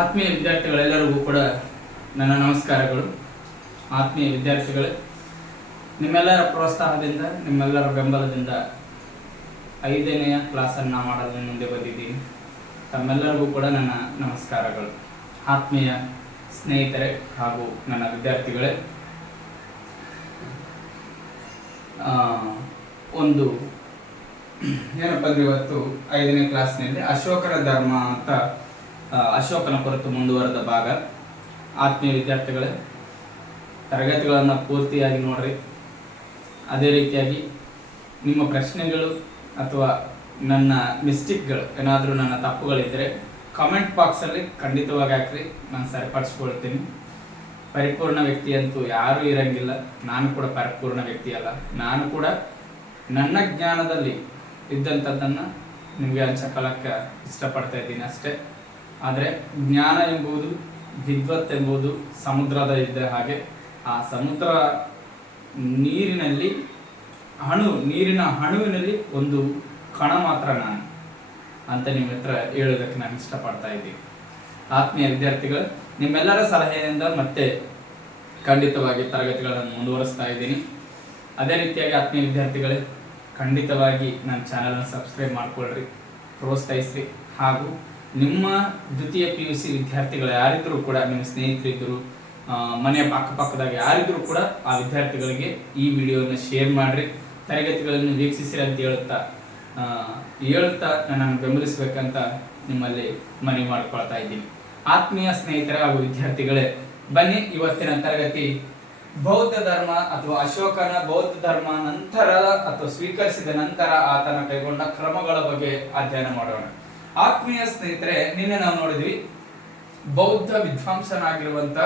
ಆತ್ಮೀಯ ವಿದ್ಯಾರ್ಥಿಗಳೆಲ್ಲರಿಗೂ ಕೂಡ ನನ್ನ ನಮಸ್ಕಾರಗಳು. ಆತ್ಮೀಯ ವಿದ್ಯಾರ್ಥಿಗಳೇ, ನಿಮ್ಮೆಲ್ಲರ ಪ್ರೋತ್ಸಾಹದಿಂದ, ನಿಮ್ಮೆಲ್ಲರ ಬೆಂಬಲದಿಂದ 5ನೇ ಕ್ಲಾಸನ್ನು ಮಾಡಲು ಮುಂದೆ ಬಂದಿದ್ದೀನಿ. ತಮ್ಮೆಲ್ಲರಿಗೂ ಕೂಡ ನನ್ನ ನಮಸ್ಕಾರಗಳು. ಆತ್ಮೀಯ ಸ್ನೇಹಿತರೆ ಹಾಗೂ ನನ್ನ ವಿದ್ಯಾರ್ಥಿಗಳೇ, ಒಂದು ಏನಪ್ಪ ಅಂದರೆ ಇವತ್ತು 5ನೇ ಕ್ಲಾಸ್ನಲ್ಲಿ ಅಶೋಕನ ಧರ್ಮ ಅಂತ ಅಶೋಕನ ಕುರಿತು ಮುಂದುವರೆದ ಭಾಗ. ಆತ್ಮೀಯ ವಿದ್ಯಾರ್ಥಿಗಳೇ, ತರಗತಿಗಳನ್ನು ಪೂರ್ತಿಯಾಗಿ ನೋಡ್ರಿ. ಅದೇ ರೀತಿಯಾಗಿ ನಿಮ್ಮ ಪ್ರಶ್ನೆಗಳು ಅಥವಾ ನನ್ನ ಮಿಸ್ಟೇಕ್ಗಳು ಏನಾದರೂ ನನ್ನ ತಪ್ಪುಗಳಿದ್ದರೆ ಕಮೆಂಟ್ ಬಾಕ್ಸಲ್ಲಿ ಖಂಡಿತವಾಗಿ ಹಾಕ್ರಿ, ನಾನು ಸರಿಪಡಿಸ್ಕೊಳ್ತೀನಿ. ಪರಿಪೂರ್ಣ ವ್ಯಕ್ತಿ ಅಂತೂ ಯಾರೂ ಇರಂಗಿಲ್ಲ. ನಾನು ಕೂಡ ಪರಿಪೂರ್ಣ ವ್ಯಕ್ತಿ ಅಲ್ಲ. ನಾನು ಕೂಡ ನನ್ನ ಜ್ಞಾನದಲ್ಲಿ ಇದ್ದಂಥದ್ದನ್ನು ನಿಮಗೆ ಹಂಚಕೊಳ್ಳಕ್ಕೆ ಇಷ್ಟಪಡ್ತಾ ಇದ್ದೀನಿ ಅಷ್ಟೇ. ಆದರೆ ಜ್ಞಾನ ಎಂಬುದು, ವಿದ್ವತ್ ಎಂಬುದು ಸಮುದ್ರದ ಇದ್ದ ಹಾಗೆ. ಆ ಸಮುದ್ರ ನೀರಿನ ಅಣುವಿನಲ್ಲಿ ಒಂದು ಕಣ ಮಾತ್ರ ನಾನು ಅಂತ ನಿಮ್ಮ ಹತ್ರ ಹೇಳೋದಕ್ಕೆ ನಾನು ಇಷ್ಟಪಡ್ತಾ ಇದ್ದೀನಿ. ಆತ್ಮೀಯ ವಿದ್ಯಾರ್ಥಿಗಳು, ನಿಮ್ಮೆಲ್ಲರ ಸಲಹೆಯಿಂದ ಮತ್ತೆ ಖಂಡಿತವಾಗಿ ತರಗತಿಗಳನ್ನು ಮುಂದುವರಿಸ್ತಾ ಇದ್ದೀನಿ. ಅದೇ ರೀತಿಯಾಗಿ ಆತ್ಮೀಯ ವಿದ್ಯಾರ್ಥಿಗಳೇ, ಖಂಡಿತವಾಗಿ ನನ್ನ ಚಾನಲನ್ನು ಸಬ್ಸ್ಕ್ರೈಬ್ ಮಾಡ್ಕೊಳ್ರಿ, ಪ್ರೋತ್ಸಾಹಿಸ್ರಿ. ಹಾಗೂ ನಿಮ್ಮ ದ್ವಿತೀಯ PUC ವಿದ್ಯಾರ್ಥಿಗಳು ಯಾರಿದ್ದರೂ ಕೂಡ, ನಿಮ್ಮ ಸ್ನೇಹಿತರಿದ್ದರು, ಮನೆಯ ಅಕ್ಕಪಕ್ಕದಾಗ ಯಾರಿದ್ರೂ ಕೂಡ ಆ ವಿದ್ಯಾರ್ಥಿಗಳಿಗೆ ಈ ವಿಡಿಯೋನ ಶೇರ್ ಮಾಡಿರಿ, ತರಗತಿಗಳನ್ನು ವೀಕ್ಷಿಸಿರಿ ಅಂತ ಹೇಳ್ತಾ ನನ್ನನ್ನು ಬೆಂಬಲಿಸಬೇಕಂತ ನಿಮ್ಮಲ್ಲಿ ಮನವಿ ಮಾಡಿಕೊಳ್ತಾ ಇದ್ದೀನಿ. ಆತ್ಮೀಯ ಸ್ನೇಹಿತರೆ ಹಾಗೂ ವಿದ್ಯಾರ್ಥಿಗಳೇ, ಬನ್ನಿ ಇವತ್ತಿನ ತರಗತಿ ಬೌದ್ಧ ಧರ್ಮ ಅಥವಾ ಅಶೋಕನ ಬೌದ್ಧ ಧರ್ಮ ನಂತರ ಅಥವಾ ಸ್ವೀಕರಿಸಿದ ನಂತರ ಆತನ ಕೈಗೊಂಡ ಕ್ರಮಗಳ ಬಗ್ಗೆ ಅಧ್ಯಯನ ಮಾಡೋಣ. ಆತ್ಮೀಯ ಸ್ನೇಹಿತರೆ, ನಿನ್ನೆ ನಾವು ನೋಡಿದ್ವಿ ಬೌದ್ಧ ವಿದ್ವಾಂಸನಾಗಿರುವಂತ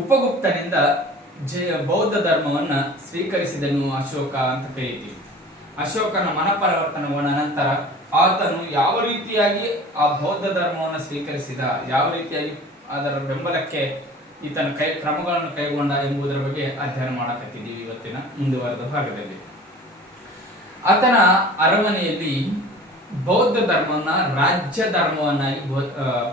ಉಪಗುಪ್ತನಿಂದ ಬೌದ್ಧ ಧರ್ಮವನ್ನ ಸ್ವೀಕರಿಸಿದನು ಅಶೋಕ ಅಂತ ಕರೀತೀವಿ. ಅಶೋಕನ ಮನಪರಿವರ್ತನಗೊಂಡ ನಂತರ ಆತನು ಯಾವ ರೀತಿಯಾಗಿ ಆ ಬೌದ್ಧ ಧರ್ಮವನ್ನು ಸ್ವೀಕರಿಸಿದ, ಯಾವ ರೀತಿಯಾಗಿ ಅದರ ಬೆಂಬಲಕ್ಕೆ ಈತನ ಕ್ರಮಗಳನ್ನು ಕೈಗೊಂಡ ಎಂಬುದರ ಬಗ್ಗೆ ಅಧ್ಯಯನ ಮಾಡಕತ್ತಿದ್ದೀವಿ ಇವತ್ತಿನ ಮುಂದುವರೆದ ಭಾಗದಲ್ಲಿ. ಆತನ ಅರಮನೆಯಲ್ಲಿ ಬೌದ್ಧ ಧರ್ಮವನ್ನ ರಾಜ್ಯ ಧರ್ಮವನ್ನಾಗಿ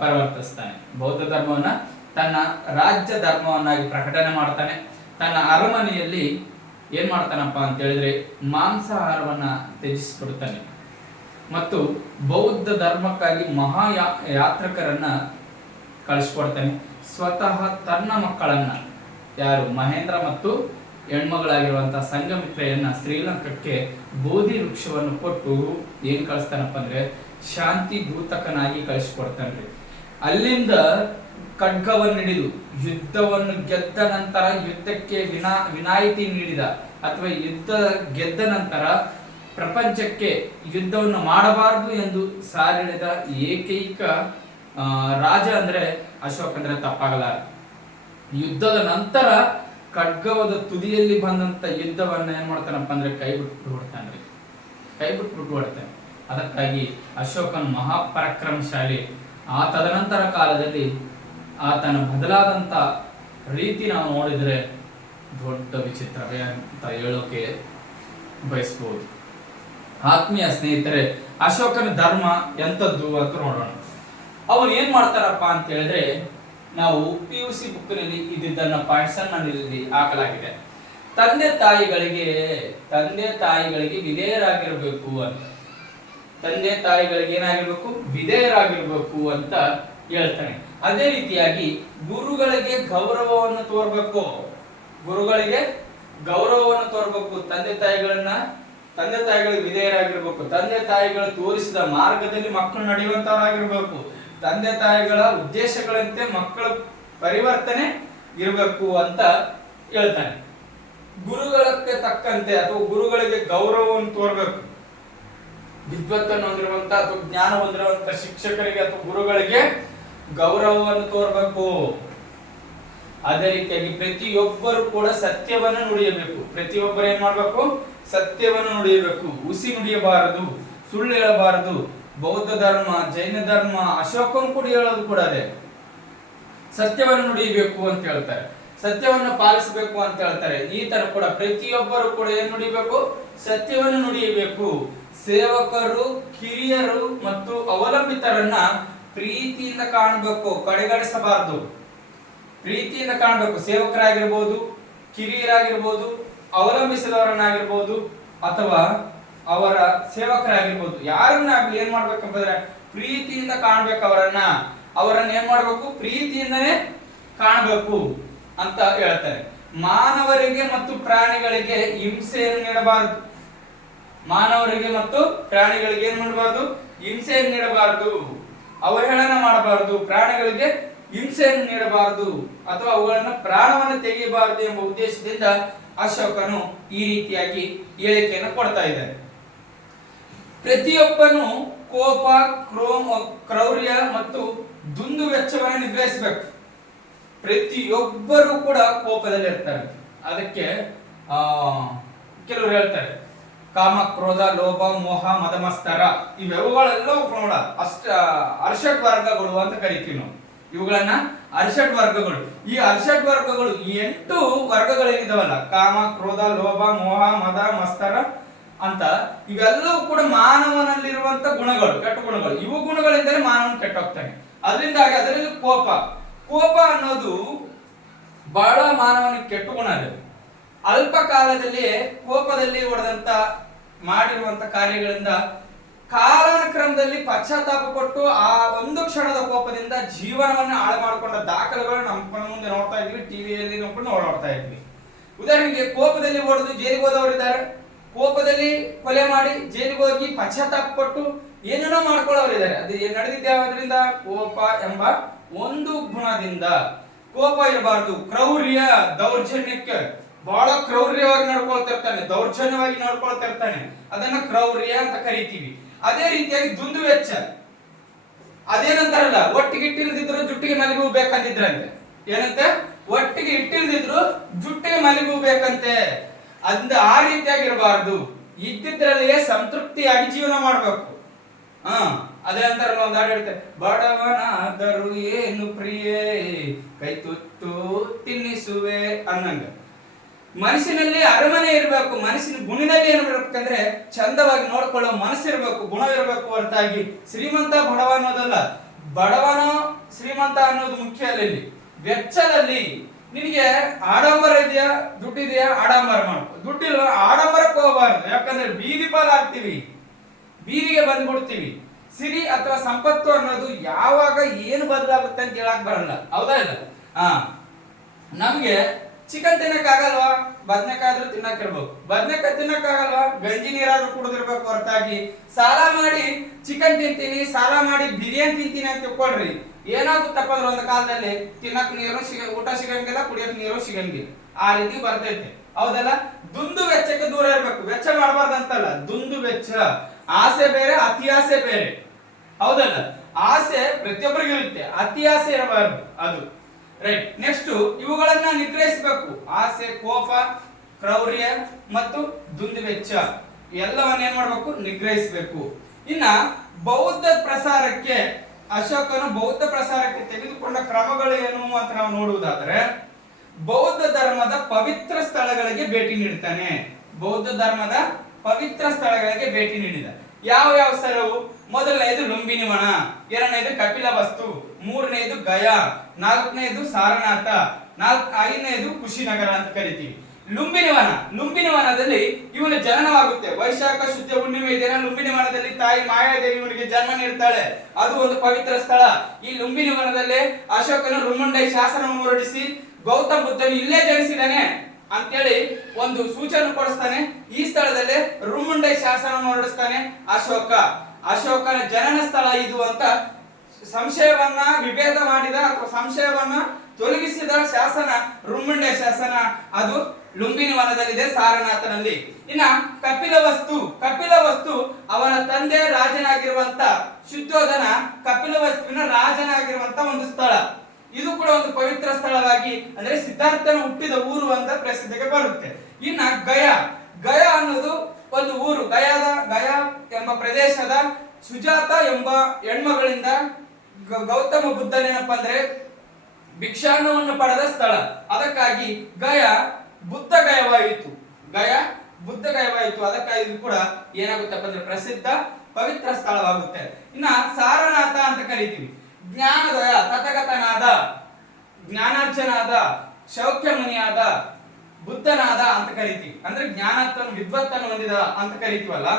ಪರಿವರ್ತಿಸ್ತಾನೆ. ಬೌದ್ಧ ಧರ್ಮವನ್ನ ತನ್ನ ರಾಜ್ಯ ಧರ್ಮವನ್ನಾಗಿ ಪ್ರಕಟಣೆ ಮಾಡ್ತಾನೆ. ತನ್ನ ಅರಮನೆಯಲ್ಲಿ ಏನ್ ಮಾಡ್ತಾನಪ್ಪ ಅಂತ ಹೇಳಿದ್ರೆ ಮಾಂಸಾಹಾರವನ್ನ ತ್ಯಜಿಸಿಬಿಡ್ತಾನೆ ಮತ್ತು ಬೌದ್ಧ ಧರ್ಮಕ್ಕಾಗಿ ಯಾತ್ರಕರನ್ನ ಕಳಿಸ್ಕೊಡ್ತಾನೆ. ಸ್ವತಃ ತನ್ನ ಮಕ್ಕಳನ್ನ, ಯಾರು ಮಹೇಂದ್ರ ಮತ್ತು ಹೆಣ್ಮಗಳಾಗಿರುವಂತಹ ಸಂಘಮಿತ್ರೆಯನ್ನ ಶ್ರೀಲಂಕಕ್ಕೆ ಬೋಧಿ ವೃಕ್ಷವನ್ನು ಕೊಟ್ಟು ಏನ್ ಕಳಿಸ್ತಾನಪ್ಪ ಅಂದ್ರೆ ಶಾಂತಿ ದೂತಕನಾಗಿ ಕಳಿಸ್ಕೊಡ್ತಾನ್ರಿ. ಅಲ್ಲಿಂದ ಖಡ್ಗವನ್ನು ಹಿಡಿದು ಯುದ್ಧವನ್ನು ಗೆದ್ದ ನಂತರ ಯುದ್ಧಕ್ಕೆ ವಿನಾಯಿತಿ ನೀಡಿದ ಅಥವಾ ಯುದ್ಧ ಗೆದ್ದ ನಂತರ ಪ್ರಪಂಚಕ್ಕೆ ಯುದ್ಧವನ್ನು ಮಾಡಬಾರದು ಎಂದು ಸಾರಿಳಿದ ಏಕೈಕ ರಾಜ ಅಂದ್ರೆ ಅಶೋಕ ಅಂದ್ರೆ ತಪ್ಪಾಗಲಾರ. ಯುದ್ಧದ ನಂತರ ಖಡ್ಗವಾದ ತುದಿಯಲ್ಲಿ ಬಂದಂತ ಯುದ್ಧವನ್ನ ಏನ್ ಮಾಡ್ತಾನಪ್ಪ ಅಂದ್ರೆ ಕೈ ಬಿಟ್ಟು ಹೊಡ್ತಾನೆ. ಅದಕ್ಕಾಗಿ ಅಶೋಕನ್ ಮಹಾಪರಾಕ್ರಮಶಾಲಿ. ಆ ತದನಂತರ ಕಾಲದಲ್ಲಿ ಆತನ ಬದಲಾದಂತ ರೀತಿ ನಾವು ನೋಡಿದ್ರೆ ದೊಡ್ಡ ವಿಚಿತ್ರವೇ ಅಂತ ಹೇಳೋಕೆ ಬಯಸ್ಬೋದು. ಆತ್ಮೀಯ ಸ್ನೇಹಿತರೆ, ಅಶೋಕನ ಧರ್ಮ ಎಂತದ್ದು ಅಂತ ನೋಡೋಣ. ಅವನು ಏನ್ ಮಾಡ್ತಾರಪ್ಪ ಅಂತ ಹೇಳಿದ್ರೆ, ನಾವು PUC ಬುಕ್ನಲ್ಲಿ ಇದ್ದಿದ್ದನ್ನ ಪಾಯಿಂಟ್ಸ್ ಅನ್ನು ಇಲ್ಲಿ ಹಾಕಲಾಗಿದೆ. ತಂದೆ ತಾಯಿಗಳಿಗೆ ವಿಧೇಯರಾಗಿರ್ಬೇಕು ಅಂತ, ತಂದೆ ತಾಯಿಗಳಿಗೆ ಏನಾಗಿರ್ಬೇಕು, ವಿಧೇಯರಾಗಿರ್ಬೇಕು ಅಂತ ಹೇಳ್ತಾನೆ. ಅದೇ ರೀತಿಯಾಗಿ ಗುರುಗಳಿಗೆ ಗೌರವವನ್ನು ತೋರ್ಬೇಕು, ತಂದೆ ತಾಯಿಗಳಿಗೆ ವಿಧೇಯರಾಗಿರ್ಬೇಕು, ತಂದೆ ತಾಯಿಗಳು ತೋರಿಸಿದ ಮಾರ್ಗದಲ್ಲಿ ಮಕ್ಕಳು ನಡೆಯುವಂತವರಾಗಿರ್ಬೇಕು, ತಂದೆ ತಾಯಿಗಳ ಉದ್ದೇಶಗಳಂತೆ ಮಕ್ಕಳ ಪರಿವರ್ತನೆ ಇರಬೇಕು ಅಂತ ಹೇಳ್ತಾನೆ. ಗುರುಗಳಿಗೆ ತಕ್ಕಂತೆ ಅಥವಾ ಗುರುಗಳಿಗೆ ಗೌರವವನ್ನು ತೋರ್ಬೇಕು. ವಿದ್ವತ್ತನ್ನು ಹೊಂದಿರುವಂತ ಅಥವಾ ಜ್ಞಾನ ಹೊಂದಿರುವಂತ ಶಿಕ್ಷಕರಿಗೆ ಅಥವಾ ಗುರುಗಳಿಗೆ ಗೌರವವನ್ನು ತೋರ್ಬೇಕು. ಅದೇ ರೀತಿಯಾಗಿ ಪ್ರತಿಯೊಬ್ಬರು ಕೂಡ ಸತ್ಯವನ್ನು ನುಡಿಯಬೇಕು. ಪ್ರತಿಯೊಬ್ಬರು ಏನ್ ಮಾಡ್ಬೇಕು, ಸತ್ಯವನ್ನು ನುಡಿಯಬೇಕು, ಹುಸಿ ನುಡಿಯಬಾರದು, ಸುಳ್ಳು ಹೇಳಬಾರದು. ಬೌದ್ಧ ಧರ್ಮ, ಜೈನ ಧರ್ಮ, ಅಶೋಕನ್ ಕೂಡ ಹೇಳೋದು ಕೂಡ ಅದೇ, ಸತ್ಯವನ್ನು ನುಡಿಯಬೇಕು ಅಂತ ಹೇಳ್ತಾರೆ, ಸತ್ಯವನ್ನು ಪಾಲಿಸಬೇಕು ಅಂತ ಹೇಳ್ತಾರೆ. ಈ ತರ ಕೂಡ ಪ್ರತಿಯೊಬ್ಬರು ಕೂಡ ಏನ್ ನುಡಿಬೇಕು, ಸತ್ಯವನ್ನು ನುಡಿಯಬೇಕು. ಸೇವಕರು, ಕಿರಿಯರು ಮತ್ತು ಅವಲಂಬಿತರನ್ನ ಪ್ರೀತಿಯಿಂದ ಕಾಣಬೇಕು, ಕಡೆಗಣಿಸಬಾರದು. ಪ್ರೀತಿಯಿಂದ ಕಾಣಬೇಕು. ಸೇವಕರಾಗಿರ್ಬೋದು, ಕಿರಿಯರಾಗಿರ್ಬೋದು, ಅವಲಂಬಿಸಿದವರನ್ನಾಗಿರ್ಬೋದು ಅಥವಾ ಅವರ ಸೇವಕರಾಗಿರ್ಬೋದು, ಯಾರನ್ನಾಗ್ಲಿ ಏನ್ ಮಾಡ್ಬೇಕಂತಂದ್ರೆ ಪ್ರೀತಿಯಿಂದ ಕಾಣ್ಬೇಕು. ಅವರನ್ನ ಏನ್ ಮಾಡ್ಬೇಕು? ಪ್ರೀತಿಯಿಂದನೇ ಕಾಣಬೇಕು ಅಂತ ಹೇಳ್ತಾರೆ. ಮಾನವರಿಗೆ ಮತ್ತು ಪ್ರಾಣಿಗಳಿಗೆ ಹಿಂಸೆಯನ್ನು ನೀಡಬಾರದು. ಮಾನವರಿಗೆ ಮತ್ತು ಪ್ರಾಣಿಗಳಿಗೆ ಏನ್ ಮಾಡಬಾರದು? ಹಿಂಸೆಯನ್ನು ನೀಡಬಾರದು, ಅವಹೇಳನ ಮಾಡಬಾರದು, ಪ್ರಾಣಿಗಳಿಗೆ ಹಿಂಸೆಯನ್ನು ನೀಡಬಾರದು ಅಥವಾ ಅವುಗಳನ್ನ ಪ್ರಾಣವನ್ನು ತೆಗೆಯಬಾರದು ಎಂಬ ಉದ್ದೇಶದಿಂದ ಅಶೋಕನು ಈ ರೀತಿಯಾಗಿ ಹೇಳಿಕೆಯನ್ನು ಕೊಡ್ತಾ ಇದ್ದಾರೆ. ಪ್ರತಿಯೊಬ್ಬನು ಕೋಪ, ಕ್ರೌರ್ಯ ಮತ್ತು ದುಂದು ವೆಚ್ಚವನ್ನು ನಿಗ್ರಹಿಸಬೇಕು. ಪ್ರತಿಯೊಬ್ಬರು ಕೂಡ ಕೋಪದಲ್ಲಿ ಇರ್ತಾರೆ. ಅದಕ್ಕೆ ಕೆಲವರು ಹೇಳ್ತಾರೆ ಕಾಮ, ಕ್ರೋಧ, ಲೋಭ, ಮೋಹ, ಮದಮತ್ಸರ ಇವೆಲ್ಲವೂ ಕೂಡ ಅರ್ಷಡ್ ವರ್ಗಗಳು ಅಂತ ಕರಿತೀವಿ ನಾವು. ಇವುಗಳನ್ನ ಅರ್ಷಡ್ ವರ್ಗಗಳು. ಈ ಅರ್ಷಡ್ ವರ್ಗಗಳು, ಈ 8 ವರ್ಗಗಳೇನಿದಾವಲ್ಲ, ಕಾಮ, ಕ್ರೋಧ, ಲೋಭ, ಮೋಹ, ಮದ, ಮತ್ಸರ ಅಂತ, ಇವೆಲ್ಲವೂ ಕೂಡ ಮಾನವನಲ್ಲಿರುವಂತ ಗುಣಗಳು, ಕೆಟ್ಟ ಗುಣಗಳು. ಇವು ಗುಣಗಳಿಂದಲೇ ಮಾನವನ ಕೆಟ್ಟೋಗ್ತಾನೆ. ಅದರಿಂದಾಗಿ ಅದರಲ್ಲಿ ಕೋಪ ಅನ್ನೋದು ಬಹಳ ಮಾನವನಿಗೆ ಕೆಟ್ಟ ಗುಣ. ಅದು ಅಲ್ಪ ಕಾಲದಲ್ಲಿ ಕೋಪದಲ್ಲಿ ಹೊಡೆದಂತ ಮಾಡಿರುವಂತ ಕಾರ್ಯಗಳಿಂದ ಕಾಲಾನುಕ್ರಮದಲ್ಲಿ ಪಶ್ಚಾತ್ತಾಪ ಪಟ್ಟು ಆ ಒಂದು ಕ್ಷಣದ ಕೋಪದಿಂದ ಜೀವನವನ್ನು ಹಾಳು ಮಾಡಿಕೊಂಡ ದಾಖಲೆಗಳು ನಮ್ಮ ಮುಂದೆ ನೋಡ್ತಾ ಇದ್ವಿ, ಟಿವಿಯಲ್ಲಿ ನೋಡ್ತಾ ಇದ್ವಿ. ಉದಾಹರಣೆಗೆ ಕೋಪದಲ್ಲಿ ಹೊಡೆದು ಜೈಲಿಗೆ ಹೋದವರಿದ್ದಾರೆ, ಕೋಪದಲ್ಲಿ ಕೊಲೆ ಮಾಡಿ ಜೈಲಿಗೆ ಹೋಗಿ ಪಶ್ಚಾತ್ತಾಪ ಪಟ್ಟು ಏನೇನೋ ಮಾಡ್ಕೊಳ್ಳೋರಿದ್ದಾರೆ. ಅದು ನಡೆದಿದ್ದ ಯಾವ್ದ್ರಿಂದ? ಕೋಪ ಎಂಬ ಒಂದು ಗುಣದಿಂದ. ಕೋಪ ಇರಬಾರ್ದು. ಕ್ರೌರ್ಯ, ದೌರ್ಜನ್ಯಕ್ಕೆ ಬಹಳ ಕ್ರೌರ್ಯವಾಗಿ ನಡ್ಕೊಳ್ತಿರ್ತಾನೆ, ದೌರ್ಜನ್ಯವಾಗಿ ನಡ್ಕೊಳ್ತಿರ್ತಾನೆ, ಅದನ್ನ ಕ್ರೌರ್ಯ ಅಂತ ಕರಿತೀವಿ. ಅದೇ ರೀತಿಯಾಗಿ ದುಂದು ವೆಚ್ಚ, ಅದೇನಂತಾರಲ್ಲ, ಒಟ್ಟಿಗೆ ಇಟ್ಟಿಲ್ದಿದ್ರು ಜುಟ್ಟಿಗೆ ಮಲ್ಲಿಗೆ ಬೇಕಂತಿದ್ರಂತೆ. ಏನಂತೆ? ಒಟ್ಟಿಗೆ ಇಟ್ಟಿಲ್ದಿದ್ರು ಜುಟ್ಟಿಗೆ ಮಲ್ಲಿಗೆ ಬೇಕಂತೆ. ಆ ರೀತಿಯಾಗಿ ಇರಬಾರ್ದು. ಇದ್ದಿದ್ರಲ್ಲಿಯೇ ಸಂತೃಪ್ತಿಯಾಗಿ ಜೀವನ ಮಾಡ್ಬೇಕು. ಅದೇ ಅಂತಾರಲ್ಲ, ಒಂದು ಹಾಡು ಹೇಳ್ತಾರೆ, ಬಡವನಾದರೂ ಏನು ಪ್ರಿಯೇ ಕೈ ತುತ್ತು ತಿನ್ನಿಸುವೆ ಅನ್ನಂಗ. ಮನಸ್ಸಿನಲ್ಲಿ ಅರಮನೆ ಇರಬೇಕು. ಮನಸ್ಸಿನ ಗುಣಿನಲ್ಲಿ ಏನ್ ಇರ್ಬೇಕಂದ್ರೆ ಚಂದವಾಗಿ ನೋಡ್ಕೊಳ್ಳೋ ಮನಸ್ಸಿರ್ಬೇಕು, ಗುಣವಿರಬೇಕು. ಹೊರತಾಗಿ ಶ್ರೀಮಂತ ಬಡವ ಅನ್ನೋದಲ್ಲ. ಬಡವನ ಶ್ರೀಮಂತ ಅನ್ನೋದು ಮುಖ್ಯ ಅಲ್ಲ. ಇಲ್ಲಿ ವೆಚ್ಚದಲ್ಲಿ ನಿನಗೆ ಆಡಂಬರ ಇದೆಯಾ, ದುಡ್ಡಿದೆಯಾ, ಆಡಂಬರ ಮಾಡ್ಕೊ. ದುಡ್ಡಿಲ್ವ, ಆಡಂಬರಕ್ಕೆ ಹೋಗಬಾರ್ದು. ಯಾಕಂದ್ರೆ ಬೀದಿ ಪಾಲಾಗ್ತೀವಿ, ಬೀದಿಗೆ ಬಂದ್ಬಿಡ್ತೀವಿ. ಸಿರಿ ಅಥವಾ ಸಂಪತ್ತು ಅನ್ನೋದು ಯಾವಾಗ ಏನು ಬದಲಾಗುತ್ತೆ ಅಂತ ಹೇಳಕ್ ಬರಲ್ಲ. ಹೌದಾ ಇಲ್ಲ? ನಮ್ಗೆ ಚಿಕನ್ ತಿನ್ನಕ್ಕಾಗಲ್ವಾ? ಬದ್ನೆಕಾಯಿ ಆದ್ರೂ ತಿನ್ನಕ್ಕಿರ್ಬೇಕು. ಬದ್ನೆಕಾಯಿ ತಿನ್ನಕ್ಕಾಗಲ್ವಾ? ಗಂಜಿ ನೀರಾದ್ರೂ ಕುಡಿದಿರ್ಬೇಕು. ಹೊರತಾಗಿ ಸಾಲ ಮಾಡಿ ಚಿಕನ್ ತಿಂತೀನಿ, ಸಾಲ ಮಾಡಿ ಬಿರಿಯಾನಿ ತಿಂತೀನಿ ಅಂತ ತಿಳ್ಕೊಳ್ರಿ, ಏನಾಗುತ್ತಪ್ಪ ಅಂದ್ರೆ ಒಂದು ಕಾಲದಲ್ಲಿ ತಿನ್ನಕ್ ನೀರು ಊಟ ಸಿಗಂಗಿಲ್ಲ, ಕುಡಿಯಕ್ ನೀರು ಸಿಗಂಗಿಲ್ಲ. ಆ ರೀತಿ ಬರ್ತೈತೆ. ಹೌದಲ್ಲ? ದುಂದು ವೆಚ್ಚಕ್ಕೆ ದೂರ ಇರ್ಬೇಕು. ವೆಚ್ಚ ಮಾಡಬಾರ್ದಂತಲ್ಲ, ದುಂದು ವೆಚ್ಚ. ಆಸೆ ಬೇರೆ, ಅತಿ ಆಸೆ ಬೇರೆ. ಹೌದಲ್ಲ? ಆಸೆ ಪ್ರತಿಯೊಬ್ಬರಿಗೂ ಇರುತ್ತೆ, ಅತಿ ಆಸೆ ಇರಬಾರ್ದು. ಅದು ರೈಟ್. ನೆಕ್ಸ್ಟ್ ಇವುಗಳನ್ನ ನಿಗ್ರಹಿಸಬೇಕು. ಆಸೆ, ಕೋಪ, ಕ್ರೌರ್ಯ ಮತ್ತು ದುಂದು ವೆಚ್ಚ ಎಲ್ಲವನ್ನ ಏನ್ ಮಾಡ್ಬೇಕು? ನಿಗ್ರಹಿಸಬೇಕು. ಇನ್ನ ಬೌದ್ಧ ಪ್ರಸಾರಕ್ಕೆ, ಅಶೋಕನು ಬೌದ್ಧ ಪ್ರಸಾರಕ್ಕೆ ತೆಗೆದುಕೊಂಡ ಕ್ರಮಗಳು ಏನು ಅಂತ ನಾವು ನೋಡುವುದಾದ್ರೆ, ಬೌದ್ಧ ಧರ್ಮದ ಪವಿತ್ರ ಸ್ಥಳಗಳಿಗೆ ಭೇಟಿ ನೀಡ್ತಾನೆ. ಬೌದ್ಧ ಧರ್ಮದ ಪವಿತ್ರ ಸ್ಥಳಗಳಿಗೆ ಭೇಟಿ ನೀಡಿದ. ಯಾವ ಸ್ಥಳವು? ಮೊದಲನೇದು ಲುಂಬಿನಿ ವನ, ಎರಡನೇದು ಕಪಿಲವಸ್ತು, ಮೂರನೇದು ಗಯಾ, ನಾಲ್ಕನೇದು ಸಾರನಾಥ, ಐದನೇದು ಕುಶಿನಗರ ಅಂತ ಕರಿತೀವಿ. ಲುಂಬಿನಿ ವನದಲ್ಲಿ ಇವನ ಜನನವಾಗುತ್ತೆ. ವೈಶಾಖ ಶುದ್ಧ ಹುಣ್ಣಿಮೆ ದಿನ ಲುಂಬಿನಿ ವನದಲ್ಲಿ ತಾಯಿ ಮಾಯಾದೇವಿ ಇವನಿಗೆ ಜನ್ಮ ನೀಡ್ತಾಳೆ. ಅದು ಒಂದು ಪವಿತ್ರ ಸ್ಥಳ. ಈ ಲುಂಬಿನಿ ವನದಲ್ಲಿ ಅಶೋಕನು ರುಮುಂಡೈ ಶಾಸನವನ್ನು ಹೊರಡಿಸಿ ಗೌತಮ ಬುದ್ಧನು ಇಲ್ಲೇ ಜನಿಸಿದಾನೆ ಅಂತೇಳಿ ಒಂದು ಸೂಚನೆ ಕೊಡಿಸ್ತಾನೆ. ಈ ಸ್ಥಳದಲ್ಲಿ ರುಮುಂಡೈ ಶಾಸನವನ್ನು ಹೊರಡಿಸ್ತಾನೆ ಅಶೋಕನ ಜನನ ಸ್ಥಳ ಇದು ಅಂತ ಸಂಶಯವನ್ನ ವಿಭೇದ ಮಾಡಿದ ಅಥವಾ ಸಂಶಯವನ್ನ ತೊಲಗಿಸಿದ ಶಾಸನ ರುಮುಂಡೈ ಶಾಸನ. ಅದು ಲುಂಬಿನಿ ವನದಲ್ಲಿದೆ, ಸಾರನಾಥನಲ್ಲಿ. ಇನ್ನ ಕಪಿಲವಸ್ತು ಅವನ ತಂದೆ ರಾಜನಾಗಿರುವಂತ ಶುದ್ಧೋಧನ ಕಪಿಲವಸ್ತುವಿನ ರಾಜನಾಗಿರುವಂತ ಒಂದು ಸ್ಥಳ. ಇದು ಕೂಡ ಒಂದು ಪವಿತ್ರ ಸ್ಥಳವಾಗಿ, ಅಂದ್ರೆ ಸಿದ್ಧಾರ್ಥನ ಹುಟ್ಟಿದ ಊರು ಅಂತ ಪ್ರಸಿದ್ಧಿಗೆ ಬರುತ್ತೆ. ಇನ್ನ ಗಯಾ ಅನ್ನೋದು ಒಂದು ಊರು. ಗಯಾ ಎಂಬ ಪ್ರದೇಶದ ಸುಜಾತ ಎಂಬ ಹೆಣ್ಮಗಳಿಂದ ಗೌತಮ ಬುದ್ಧನೇನಪ್ಪ ಅಂದ್ರೆ ಭಿಕ್ಷಾನ್ನವನ್ನು ಪಡೆದ ಸ್ಥಳ. ಅದಕ್ಕಾಗಿ ಗಯಾ ಬುದ್ಧ ಗಯವಾಯಿತು. ಬುದ್ಧಗಯವಾಯಿತು. ಅದಕ್ಕಾಗಿ ಇದು ಕೂಡ ಏನಾಗುತ್ತಪ್ಪ ಅಂದ್ರೆ ಪ್ರಸಿದ್ಧ ಪವಿತ್ರ ಸ್ಥಳವಾಗುತ್ತೆ. ಇನ್ನ ಸಾರನಾಥ ಅಂತ ಕರಿತೀವಿ. ಜ್ಞಾನೋದಯ, ತಥಾಗತನಾದ, ಜ್ಞಾನಾರ್ಜನಾದ, ಶೌಕ್ಯ ಮುನಿಯಾದ, ಬುದ್ಧನಾದ ಅಂತ ಕರಿತೀವಿ. ಅಂದ್ರೆ ಜ್ಞಾನತ್ವವನ್ನು ವಿದ್ವತ್ತನ್ನು ಹೊಂದಿದ ಅಂತ ಕರಿತೀವಲ್ಲ.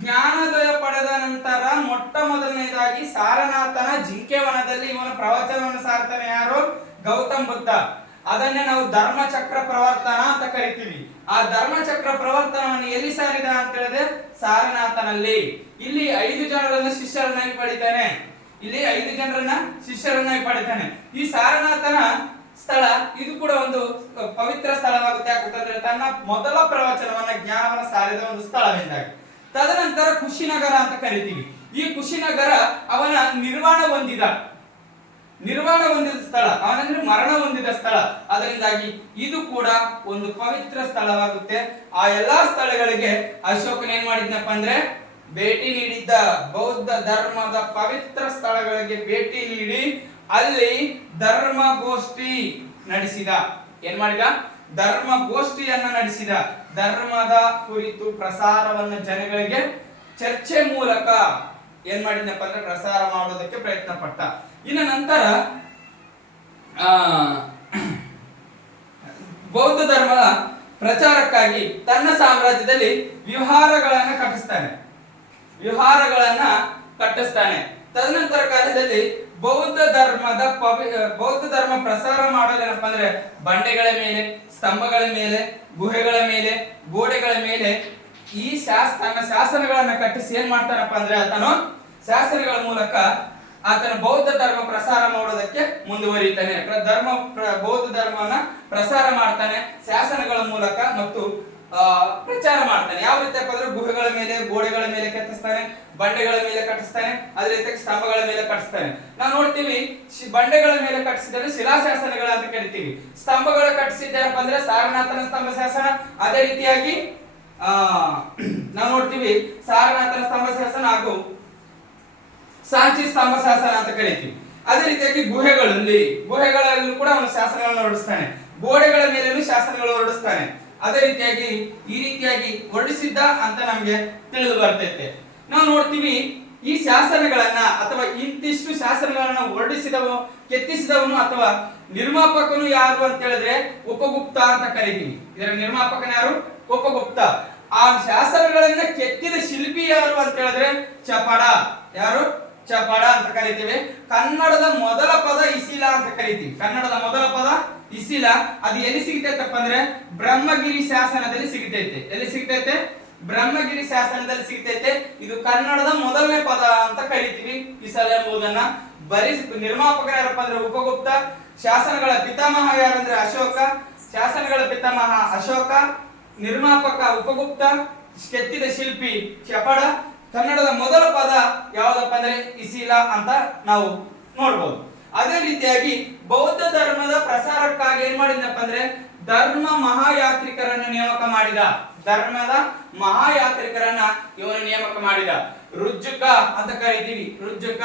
ಜ್ಞಾನೋದಯ ಪಡೆದ ನಂತರ ಮೊಟ್ಟ ಮೊದಲನೇದಾಗಿ ಸಾರನಾಥನ ಜಿಂಕೆವನದಲ್ಲಿ ಇವನ ಪ್ರವಚನವನ್ನು ಸಾರ್ತಾನೆ ಯಾರು? ಗೌತಮ್ ಬುದ್ಧ. ಅದನ್ನೇ ನಾವು ಧರ್ಮಚಕ್ರ ಪ್ರವರ್ತನ ಅಂತ ಕರಿತೀವಿ. ಆ ಧರ್ಮಚಕ್ರ ಪ್ರವರ್ತನವನ್ನು ಎಲ್ಲಿ ಸಾರಿದ ಅಂತ ಹೇಳಿದ್ರೆ ಸಾರನಾಥನಲ್ಲಿ. ಇಲ್ಲಿ 5 ಜನರನ್ನ ಶಿಷ್ಯರನ್ನಾಗಿ ಪಡಿತಾನೆ. ಇಲ್ಲಿ 5 ಜನರನ್ನ ಶಿಷ್ಯರನ್ನಾಗಿ ಪಡಿತಾನೆ. ಈ ಸಾರನಾಥನ ಸ್ಥಳ ಇದು ಕೂಡ ಒಂದು ಪವಿತ್ರ ಸ್ಥಳವಾಗುತ್ತೆ. ಯಾಕಂತಂದ್ರೆ ತನ್ನ ಮೊದಲ ಪ್ರವಚನವನ್ನ ಜ್ಞಾನವನ್ನ ಸಾರಿದ ಒಂದು ಸ್ಥಳವೆಂದಾಗಿ. ತದನಂತರ ಕುಶಿನಗರ ಅಂತ ಕರಿತೀವಿ. ಈ ಕುಶಿನಗರ ಅವನ ನಿರ್ವಾಣ ಹೊಂದಿದ ಸ್ಥಳ, ಅವನಂದ್ರೆ ಮರಣ ಹೊಂದಿದ ಸ್ಥಳ. ಅದರಿಂದಾಗಿ ಇದು ಕೂಡ ಒಂದು ಪವಿತ್ರ ಸ್ಥಳವಾಗುತ್ತೆ. ಆ ಎಲ್ಲಾ ಸ್ಥಳಗಳಿಗೆ ಅಶೋಕನ ಏನ್ ಮಾಡಿದ್ನಪ್ಪ ಅಂದ್ರೆ ಭೇಟಿ ನೀಡಿದ್ದ. ಬೌದ್ಧ ಧರ್ಮದ ಪವಿತ್ರ ಸ್ಥಳಗಳಿಗೆ ಭೇಟಿ ನೀಡಿ ಅಲ್ಲಿ ಧರ್ಮಗೋಷ್ಠಿ ನಡೆಸಿದ. ಏನ್ ಮಾಡಿದ? ಧರ್ಮಗೋಷ್ಠಿಯನ್ನ ನಡೆಸಿದ. ಧರ್ಮದ ಕುರಿತು ಪ್ರಸಾರವನ್ನು ಜನಗಳಿಗೆ ಚರ್ಚೆ ಮೂಲಕ ಏನ್ ಮಾಡಿದ್ನಪ್ಪ ಅಂದ್ರೆ ಪ್ರಸಾರ ಮಾಡೋದಕ್ಕೆ ಪ್ರಯತ್ನ ಪಟ್ಟ. ಇನ್ನ ನಂತರ ಬೌದ್ಧ ಧರ್ಮದ ಪ್ರಚಾರಕ್ಕಾಗಿ ತನ್ನ ಸಾಮ್ರಾಜ್ಯದಲ್ಲಿ ವಿಹಾರಗಳನ್ನ ಕಟ್ಟಿಸ್ತಾನೆ. ತದನಂತರ ಕಾಲದಲ್ಲಿ ಬೌದ್ಧ ಧರ್ಮ ಪ್ರಸಾರ ಮಾಡೋದೇನಪ್ಪ ಅಂದ್ರೆ ಬಂಡೆಗಳ ಮೇಲೆ, ಸ್ತಂಭಗಳ ಮೇಲೆ, ಗುಹೆಗಳ ಮೇಲೆ, ಗೋಡೆಗಳ ಮೇಲೆ ಈ ತನ್ನ ಶಾಸನಗಳನ್ನ ಕಟ್ಟಿಸಿ ಏನ್ ಮಾಡ್ತಾನಪ್ಪ ಅಂದ್ರೆ ಆತನು ಶಾಸನಗಳ ಮೂಲಕ ಆತನ ಬೌದ್ಧ ಧರ್ಮ ಪ್ರಸಾರ ಮಾಡೋದಕ್ಕೆ ಮುಂದುವರಿತಾನೆ. ಬೌದ್ಧ ಧರ್ಮವನ್ನ ಪ್ರಸಾರ ಮಾಡ್ತಾನೆ ಶಾಸನಗಳ ಮೂಲಕ ಮತ್ತು ಪ್ರಚಾರ ಮಾಡ್ತಾನೆ. ಯಾವ ರೀತಿ ಅಂದ್ರೆ ಗುಹೆಗಳ ಮೇಲೆ, ಗೋಡೆಗಳ ಮೇಲೆ ಕೆತ್ತಿಸ್ತಾನೆ, ಬಂಡೆಗಳ ಮೇಲೆ ಕಟ್ಟಿಸ್ತಾನೆ, ಅದೇ ರೀತಿ ಸ್ತಂಭಗಳ ಮೇಲೆ ಕಟ್ಟಿಸ್ತಾನೆ. ನಾವು ನೋಡ್ತೀವಿ ಬಂಡೆಗಳ ಮೇಲೆ ಕಟ್ಟಿಸಿದ್ರೆ ಶಿಲಾಶಾಸನಗಳ ಅಂತ ಕರಿತೀವಿ. ಸ್ತಂಭಗಳ ಕಟ್ಟಿಸಿದ್ದೇನಪ್ಪ ಅಂದ್ರೆ ಸಾರನಾಥನ ಸ್ತಂಭ ಶಾಸನ. ಅದೇ ರೀತಿಯಾಗಿ ನಾವು ನೋಡ್ತೀವಿ ಸಾರನಾಥನ ಸ್ತಂಭ ಶಾಸನ ಹಾಗೂ ಸಾಂಚಿ ಸ್ತಂಭ ಶಾಸನ ಅಂತ ಕರಿತೀವಿ. ಅದೇ ರೀತಿಯಾಗಿ ಗುಹೆಗಳಲ್ಲೂ ಕೂಡ ಅವನು ಶಾಸನಗಳನ್ನು ಹೊರಡಿಸ್ತಾನೆ. ಗೋಡೆಗಳ ಮೇಲೇನು ಶಾಸನಗಳು ಹೊರಡಿಸ್ತಾನೆ. ಅದೇ ರೀತಿಯಾಗಿ ಈ ರೀತಿಯಾಗಿ ಹೊರಡಿಸಿದ್ದ ಅಂತ ನಮ್ಗೆ ತಿಳಿದು ಬರ್ತೈತೆ. ನಾವು ನೋಡ್ತೀವಿ ಈ ಶಾಸನಗಳನ್ನ ಅಥವಾ ಇಂತಿಷ್ಟು ಶಾಸನಗಳನ್ನ ಕೆತ್ತಿಸಿದವನು ಅಥವಾ ನಿರ್ಮಾಪಕನು ಯಾರು ಅಂತ ಹೇಳಿದ್ರೆ ಉಪಗುಪ್ತ ಅಂತ ಕರಿತೀವಿ. ಇದರ ನಿರ್ಮಾಪಕನ ಯಾರು? ಉಪಗುಪ್ತ. ಆ ಶಾಸನಗಳನ್ನ ಕೆತ್ತಿದ ಶಿಲ್ಪಿ ಯಾರು ಅಂತ ಹೇಳಿದ್ರೆ ಚಪಡ. ಯಾರು? ಚಪಡ ಅಂತ ಕರಿತೀವಿ. ಕನ್ನಡದ ಮೊದಲ ಪದ ಇಸಿಲ ಅಂತ ಕರಿತೀವಿ. ಕನ್ನಡದ ಮೊದಲ ಪದ ಇಸಿಲ. ಅದು ಎಲ್ಲಿ ಸಿಗ್ತೈತಪ್ಪ ಅಂದ್ರೆ ಬ್ರಹ್ಮಗಿರಿ ಶಾಸನದಲ್ಲಿ ಸಿಗ್ತೈತೆ. ಎಲ್ಲಿ ಸಿಗ್ತೈತೆ? ಬ್ರಹ್ಮಗಿರಿ ಶಾಸನದಲ್ಲಿ ಸಿಗ್ತೈತೆ. ಇದು ಕನ್ನಡದ ಮೊದಲನೇ ಪದ ಅಂತ ಕರಿತೀವಿ ಇಸಲ ಎಂಬುದನ್ನ. ನಿರ್ಮಾಪಕ ಯಾರಪ್ಪ ಅಂದ್ರೆ ಉಪಗುಪ್ತ. ಶಾಸನಗಳ ಪಿತಾಮಹ ಯಾರಂದ್ರೆ ಅಶೋಕ. ಶಾಸನಗಳ ಪಿತಾಮಹ ಅಶೋಕ, ನಿರ್ಮಾಪಕ ಉಪಗುಪ್ತ, ಕೆತ್ತಿದ ಶಿಲ್ಪಿ ಚಪಡ. ಕನ್ನಡದ ಮೊದಲ ಪದ ಯಾವುದಪ್ಪ ಅಂದ್ರೆ ಇಸಿಲ ಅಂತ ನಾವು ನೋಡ್ಬೋದು. ಅದೇ ರೀತಿಯಾಗಿ ಬೌದ್ಧ ಧರ್ಮದ ಪ್ರಸಾರಕ್ಕಾಗಿ ಏನ್ ಮಾಡಿದ್ನಪ್ಪ ಅಂದ್ರೆ ಧರ್ಮ ಮಹಾಯಾತ್ರಿಕರನ್ನ ನೇಮಕ ಮಾಡಿದ. ಧರ್ಮದ ಮಹಾಯಾತ್ರಿಕರನ್ನ ಇವನು ನೇಮಕ ಮಾಡಿದ. ರುಜ್ಜುಕ ಅಂತ ಕರಿತೀವಿ. ರುಜ್ಜುಕ,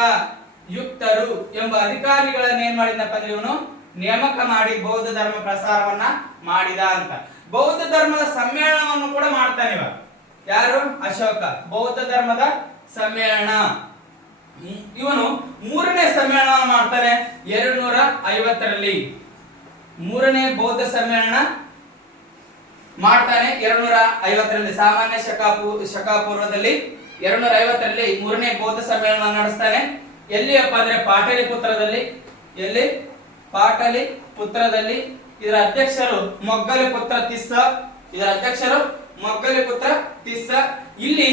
ಯುಕ್ತರು ಎಂಬ ಅಧಿಕಾರಿಗಳನ್ನ ಏನ್ ಮಾಡಿದ್ನಪ್ಪ ಅಂದ್ರೆ ಇವನು ನೇಮಕ ಮಾಡಿ ಬೌದ್ಧ ಧರ್ಮ ಪ್ರಸಾರವನ್ನ ಮಾಡಿದ ಅಂತ. ಬೌದ್ಧ ಧರ್ಮದ ಸಮ್ಮೇಳನವನ್ನು ಕೂಡ ಮಾಡ್ತಾನೆ ಇವ. ಯಾರು? ಅಶೋಕ. ಬೌದ್ಧ ಧರ್ಮದ ಸಮ್ಮೇಳನ ಇವನು 3ನೇ ಸಮ್ಮೇಳನ ಮಾಡ್ತಾನೆ 250ರಲ್ಲಿ. 3ನೇ ಬೌದ್ಧ ಸಮ್ಮೇಳನ ಮಾಡ್ತಾನೆ 250ರಲ್ಲಿ. ಸಾಮಾನ್ಯ ಶಕಾಪೂರ್ವದಲ್ಲಿ 250ರಲ್ಲಿ 3ನೇ ಬೌದ್ಧ ಸಮ್ಮೇಳನ ನಡೆಸ್ತಾನೆ. ಎಲ್ಲಿಯಪ್ಪ ಅಂದ್ರೆ ಪಾಟಲಿಪುತ್ರದಲ್ಲಿ. ಎಲ್ಲಿ? ಪಾಟಲಿಪುತ್ರದಲ್ಲಿ. ಇದರ ಅಧ್ಯಕ್ಷರು ಮೊಗ್ಗಲಿಪುತ್ರ ತಿಸ್ಸ. ಇಲ್ಲಿ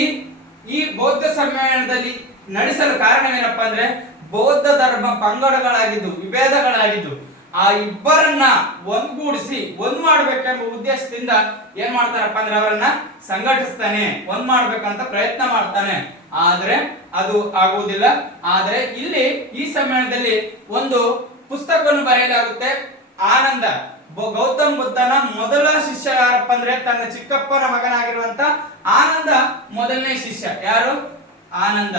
ಈ ಬೌದ್ಧ ಸಮ್ಮೇಳನದಲ್ಲಿ ನಡೆಸಲು ಕಾರಣವೇನಪ್ಪ ಅಂದ್ರೆ ಬೌದ್ಧ ಧರ್ಮ ಪಂಗಡಗಳಾಗಿದ್ದು, ವಿಭೇದಗಳಾಗಿದ್ದು, ಆ ಇಬ್ಬರನ್ನ ಒಂದ್ಗೂಡಿಸಿ ಒಂದ್ ಮಾಡ್ಬೇಕೆಂಬ ಉದ್ದೇಶದಿಂದ ಏನ್ ಮಾಡ್ತಾರಪ್ಪ ಅಂದ್ರೆ ಅವರನ್ನ ಸಂಘಟಿಸ್ತಾನೆ, ಒಂದ್ ಮಾಡ್ಬೇಕಂತ ಪ್ರಯತ್ನ ಮಾಡ್ತಾನೆ. ಆದ್ರೆ ಅದು ಆಗುವುದಿಲ್ಲ. ಆದ್ರೆ ಇಲ್ಲಿ ಈ ಸಮ್ಮೇಳನದಲ್ಲಿ ಒಂದು ಪುಸ್ತಕವನ್ನು ಬರೆಯಲಾಗುತ್ತೆ. ಆನಂದ, ಗೌತಮ್ ಬುದ್ಧನ ಮೊದಲ ಶಿಷ್ಯ ಯಾರಪ್ಪ ಅಂದ್ರೆ ತನ್ನ ಚಿಕ್ಕಪ್ಪನ ಮಗನಾಗಿರುವಂತ ಆನಂದ ಮೊದಲನೇ ಶಿಷ್ಯ. ಯಾರು? ಆನಂದ.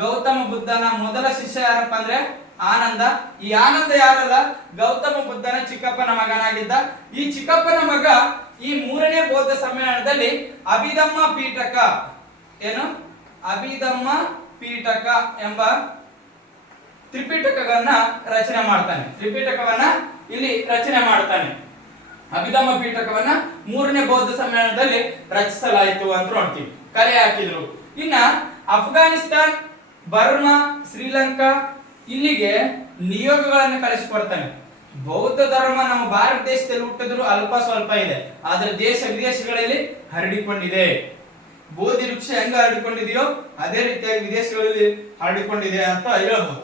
ಗೌತಮ ಬುದ್ಧನ ಮೊದಲ ಶಿಷ್ಯ ಯಾರಪ್ಪ ಅಂದ್ರೆ ಆನಂದ. ಈ ಆನಂದ ಯಾರಲ್ಲ, ಗೌತಮ ಬುದ್ಧನ ಚಿಕ್ಕಪ್ಪನ ಮಗನಾಗಿದ್ದ. ಈ ಚಿಕ್ಕಪ್ಪನ ಮಗ ಈ ಮೂರನೇ ಬೌದ್ಧ ಸಮ್ಮೇಳನದಲ್ಲಿ ಅಭಿಧಮ್ಮ ಪೀಠಕ ಏನು ಅಭಿಧಮ್ಮ ಪೀಠಕ ಎಂಬ ತ್ರಿಪಿಟಕವನ್ನ ರಚನೆ ಮಾಡ್ತಾನೆ. ತ್ರಿಪಿಟಕವನ್ನ ಇಲ್ಲಿ ರಚನೆ ಮಾಡ್ತಾನೆ. ಅಭಿಧಮ್ಮ ಪೀಠಕವನ್ನ ಮೂರನೇ ಬೌದ್ಧ ಸಮ್ಮೇಳನದಲ್ಲಿ ರಚಿಸಲಾಯಿತು ಅಂತ ನೋಡ್ತೀವಿ, ಕಲೆ ಹಾಕಿದ್ರು. ಇನ್ನ ಅಫ್ಘಾನಿಸ್ತಾನ್, ಬರ್ಮಾ, ಶ್ರೀಲಂಕಾ ಇಲ್ಲಿಗೆ ನಿಯೋಗಗಳನ್ನು ಕಳಿಸಿಕೊಡ್ತಾನೆ. ಬೌದ್ಧ ಧರ್ಮ ನಮ್ಮ ಭಾರತ ದೇಶದಲ್ಲಿ ಹುಟ್ಟಿದ್ರು ಅಲ್ಪ ಸ್ವಲ್ಪ ಇದೆ, ಆದ್ರೆ ದೇಶ ವಿದೇಶಗಳಲ್ಲಿ ಹರಡಿಕೊಂಡಿದೆ. ಬೋಧಿ ವೃಕ್ಷ ಹೆಂಗ ಹರಡಿಕೊಂಡಿದೆಯೋ ಅದೇ ರೀತಿಯಾಗಿ ವಿದೇಶಗಳಲ್ಲಿ ಹರಡಿಕೊಂಡಿದೆ ಅಂತ ಹೇಳ್ಬಹುದು.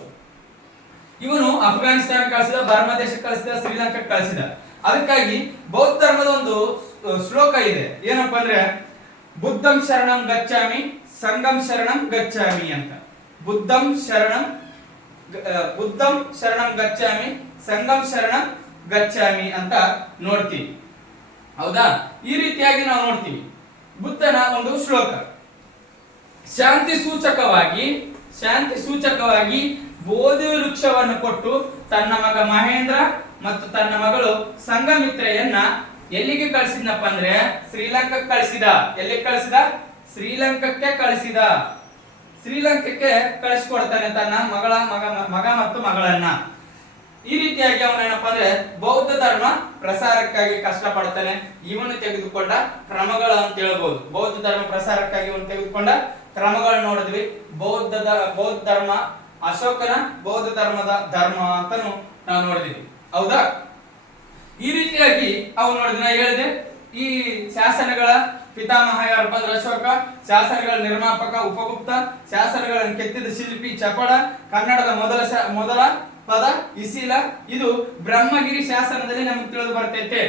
ಇವನು ಅಫ್ಘಾನಿಸ್ತಾನ ಕಳಿಸಿದ, ಬರ್ಮಾ ದೇಶಕ್ಕೆ ಕಳಿಸಿದ, ಶ್ರೀಲಂಕಾಕ್ಕೆ ಕಳಿಸಿದ. ಅದಕ್ಕಾಗಿ ಬೌದ್ಧ ಧರ್ಮದ ಒಂದು ಶ್ಲೋಕ ಇದೆ, ಏನಪ್ಪಾ ಅಂದ್ರೆ ಬುದ್ಧಂ ಶರಣಂ ಗಚ್ಚಾಮಿ ಸಂಗಂ ಶರಣಂ ಗಚ್ಚಾಮಿ ಅಂತ. ಬುದ್ಧಂ ಶರಣಂ ಗಚ್ಚಾಮಿ ಸಂಗಂ ಶರಣಂ ಗಚ್ಚಾಮಿ ಅಂತ ನೋಡ್ತೀವಿ. ಹೌದಾ? ಈ ರೀತಿಯಾಗಿ ನಾವು ನೋಡ್ತೀವಿ. ಬುದ್ಧನ ಒಂದು ಶ್ಲೋಕ ಶಾಂತಿ ಸೂಚಕವಾಗಿ ಬೋಧಿ ವೃಕ್ಷವನ್ನು ಕೊಟ್ಟು ತನ್ನ ಮಗ ಮಹೇಂದ್ರ ಮತ್ತು ತನ್ನ ಮಗಳು ಸಂಘಮಿತ್ರೆಯನ್ನ ಎಲ್ಲಿಗೆ ಕಳಿಸಿದ್ನಪ್ಪ ಅಂದ್ರೆ ಶ್ರೀಲಂಕಾಕ್ಕೆ ಕಳಿಸಿದ. ಎಲ್ಲಿಗೆ ಕಳಿಸಿದ? ಶ್ರೀಲಂಕಾಕ್ಕೆ ಕಳಿಸಿಕೊಡ್ತಾನೆ ತನ್ನ ಮಗ ಮತ್ತು ಮಗಳನ್ನ. ಈ ರೀತಿಯಾಗಿ ಅವನೇನಪ್ಪ ಅಂದ್ರೆ ಬೌದ್ಧ ಧರ್ಮ ಪ್ರಸಾರಕ್ಕಾಗಿ ಕಷ್ಟಪಡ್ತಾನೆ. ಇವನು ತೆಗೆದುಕೊಂಡ ಕ್ರಮಗಳು ಅಂತ ಹೇಳ್ಬೋದು. ಬೌದ್ಧ ಧರ್ಮ ಪ್ರಸಾರಕ್ಕಾಗಿ ಇವನು ತೆಗೆದುಕೊಂಡ ಕ್ರಮಗಳು ನೋಡಿದ್ವಿ. ಬೌದ್ಧ ಧರ್ಮ ಅಶೋಕನ ಬೌದ್ಧ ಧರ್ಮದ ಧರ್ಮ ಅಂತ ನಾವು ನೋಡಿದ್ವಿ. ಹೌದಾ? ಈ ರೀತಿಯಾಗಿ ಅವನು ನೋಡಿದ್ವಿ. ನಾ ಹೇಳಿದೆ ಈ ಶಾಸನಗಳ ಪಿತಾಮಹ ಯಾರಪ್ಪ ಅಂದ್ರೆ ಅಶೋಕ, ಶಾಸನಗಳ ನಿರ್ಮಾಪಕ ಉಪಗುಪ್ತ, ಶಾಸನಗಳನ್ನು ಕೆತ್ತಿದ ಶಿಲ್ಪಿ ಚಪಳ, ಕನ್ನಡದ ಮೊದಲ ಪದ ಇಸಿಲ. ಇದು ಬ್ರಹ್ಮಗಿರಿ ಶಾಸನದಲ್ಲಿ ನಮಗೆ ತಿಳಿದು ಬರ್ತೈತೆ.